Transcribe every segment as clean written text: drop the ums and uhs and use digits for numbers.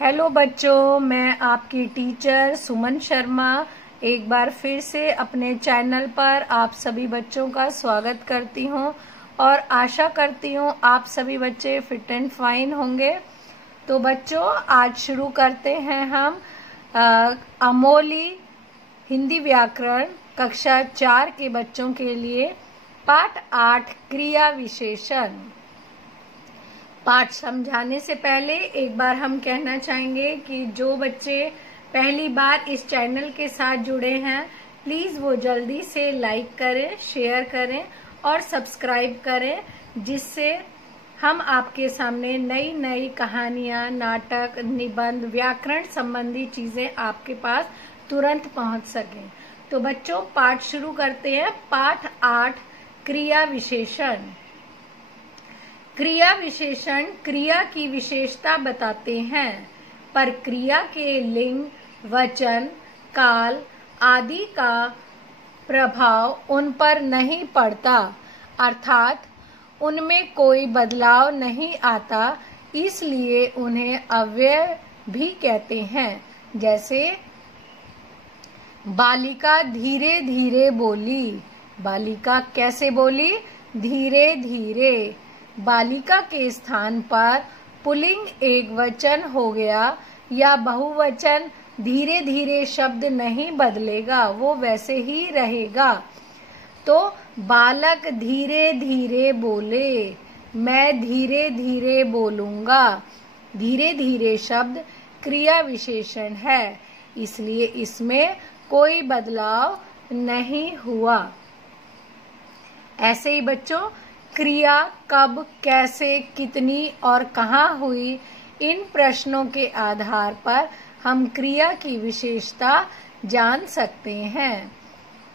Hello बच्चों, मैं आपकी टीचर सुमन शर्मा एक बार फिर से अपने चैनल पर आप सभी बच्चों का स्वागत करती हूं और आशा करती हूं आप सभी बच्चे फिट एंड फाइन होंगे। तो बच्चों, आज शुरू करते हैं हम अमोली हिंदी व्याकरण कक्षा 4 के बच्चों के लिए पाठ 8 क्रिया विशेषण। पाठ समझाने से पहले एक बार हम कहना चाहेंगे कि जो बच्चे पहली बार इस चैनल के साथ जुड़े हैं, प्लीज वो जल्दी से लाइक करें, शेयर करें और सब्सक्राइब करें, जिससे हम आपके सामने नई नई कहानियां, नाटक, निबंध, व्याकरण संबंधी चीजें आपके पास तुरंत पहुंच सकें। तो बच्चों, पाठ शुरू करते हैं। पाठ 8 क्रिया विशेषण। क्रिया विशेषण क्रिया की विशेषता बताते हैं, पर क्रिया के लिंग, वचन, काल आदि का प्रभाव उन पर नहीं पड़ता, अर्थात उनमें कोई बदलाव नहीं आता, इसलिए उन्हें अव्यय भी कहते हैं। जैसे बालिका धीरे धीरे बोली। बालिका कैसे बोली? धीरे धीरे। बालिका के स्थान पर पुल्लिंग एक वचन हो गया या बहुवचन, धीरे धीरे शब्द नहीं बदलेगा, वो वैसे ही रहेगा। तो बालक धीरे धीरे बोले, मैं धीरे धीरे बोलूंगा। धीरे धीरे शब्द क्रिया विशेषण है, इसलिए इसमें कोई बदलाव नहीं हुआ। ऐसे ही बच्चों, क्रिया कब, कैसे, कितनी और कहाँ हुई, इन प्रश्नों के आधार पर हम क्रिया की विशेषता जान सकते हैं।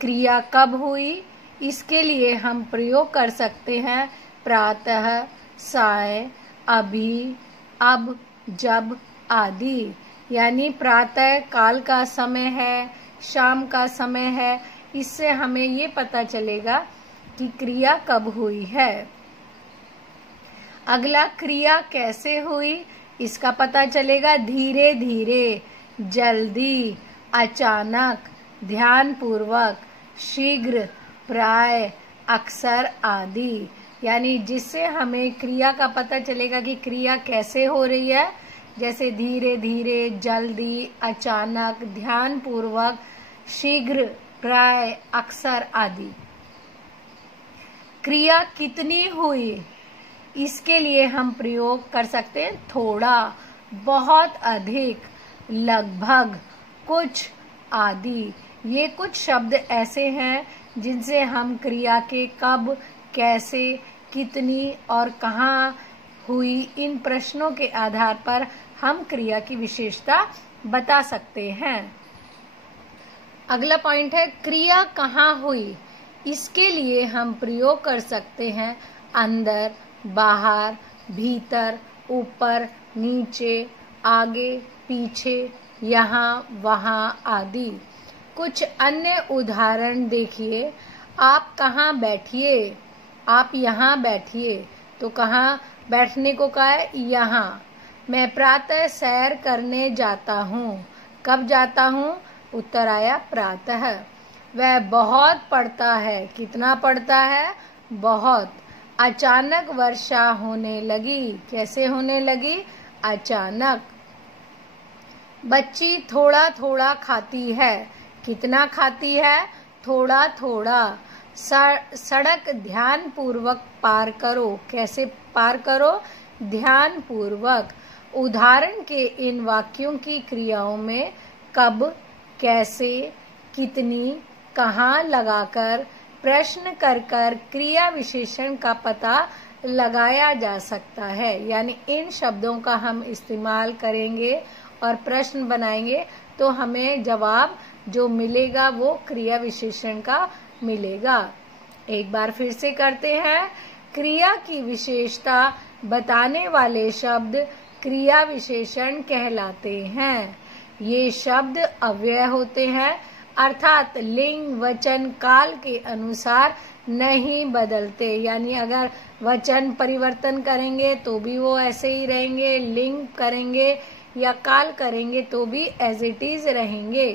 क्रिया कब हुई, इसके लिए हम प्रयोग कर सकते हैं प्रातः, साय, अभी, अब, जब आदि। यानी प्रातः काल का समय है, शाम का समय है, इससे हमें ये पता चलेगा कि क्रिया कब हुई है। अगला, क्रिया कैसे हुई, इसका पता चलेगा धीरे धीरे, जल्दी, अचानक, ध्यानपूर्वक, शीघ्र, प्राय, अक्सर आदि। यानी जिससे हमें क्रिया का पता चलेगा कि क्रिया कैसे हो रही है, जैसे धीरे धीरे, जल्दी, अचानक, ध्यानपूर्वक, शीघ्र, प्राय, अक्सर आदि। क्रिया कितनी हुई, इसके लिए हम प्रयोग कर सकते हैं थोड़ा, बहुत अधिक, लगभग, कुछ आदि। ये कुछ शब्द ऐसे हैं जिनसे हम क्रिया के कब, कैसे, कितनी और कहाँ हुई, इन प्रश्नों के आधार पर हम क्रिया की विशेषता बता सकते हैं। अगला पॉइंट है क्रिया कहाँ हुई। इसके लिए हम प्रयोग कर सकते हैं अंदर, बाहर, भीतर, ऊपर, नीचे, आगे, पीछे, यहाँ, वहाँ आदि। कुछ अन्य उदाहरण देखिए। आप कहाँ बैठिए, आप यहाँ बैठिए। तो कहाँ बैठने को कहा है? यहाँ। मैं प्रातः सैर करने जाता हूँ। कब जाता हूँ? उत्तर आया प्रातः। वह बहुत पढ़ता है। कितना पढ़ता है? बहुत। अचानक वर्षा होने लगी। कैसे होने लगी? अचानक। बच्ची थोड़ा थोड़ा खाती है। कितना खाती है? थोड़ा थोड़ा। सड़क ध्यान पूर्वक पार करो। कैसे पार करो? ध्यान पूर्वक। उदाहरण के इन वाक्यों की क्रियाओं में कब, कैसे, कितनी, कहाँ लगाकर प्रश्न कर कर क्रिया विशेषण का पता लगाया जा सकता है। यानी इन शब्दों का हम इस्तेमाल करेंगे और प्रश्न बनाएंगे तो हमें जवाब जो मिलेगा वो क्रिया विशेषण का मिलेगा। एक बार फिर से करते हैं। क्रिया की विशेषता बताने वाले शब्द क्रिया विशेषण कहलाते हैं। ये शब्द अव्यय होते हैं, अर्थात लिंग, वचन, काल के अनुसार नहीं बदलते। यानी अगर वचन परिवर्तन करेंगे तो भी वो ऐसे ही रहेंगे, लिंग करेंगे या काल करेंगे तो भी एज इट इज रहेंगे।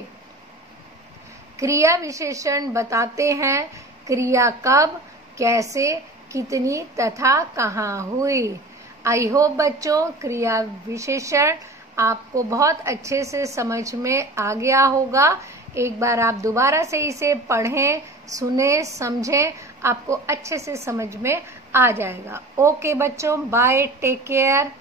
क्रिया विशेषण बताते हैं क्रिया कब, कैसे, कितनी तथा कहाँ हुई। आई होप बच्चों क्रिया विशेषण आपको बहुत अच्छे से समझ में आ गया होगा। एक बार आप दोबारा से इसे पढ़ें, सुने, समझें, आपको अच्छे से समझ में आ जाएगा। ओके बच्चों, बाय, टेक केयर।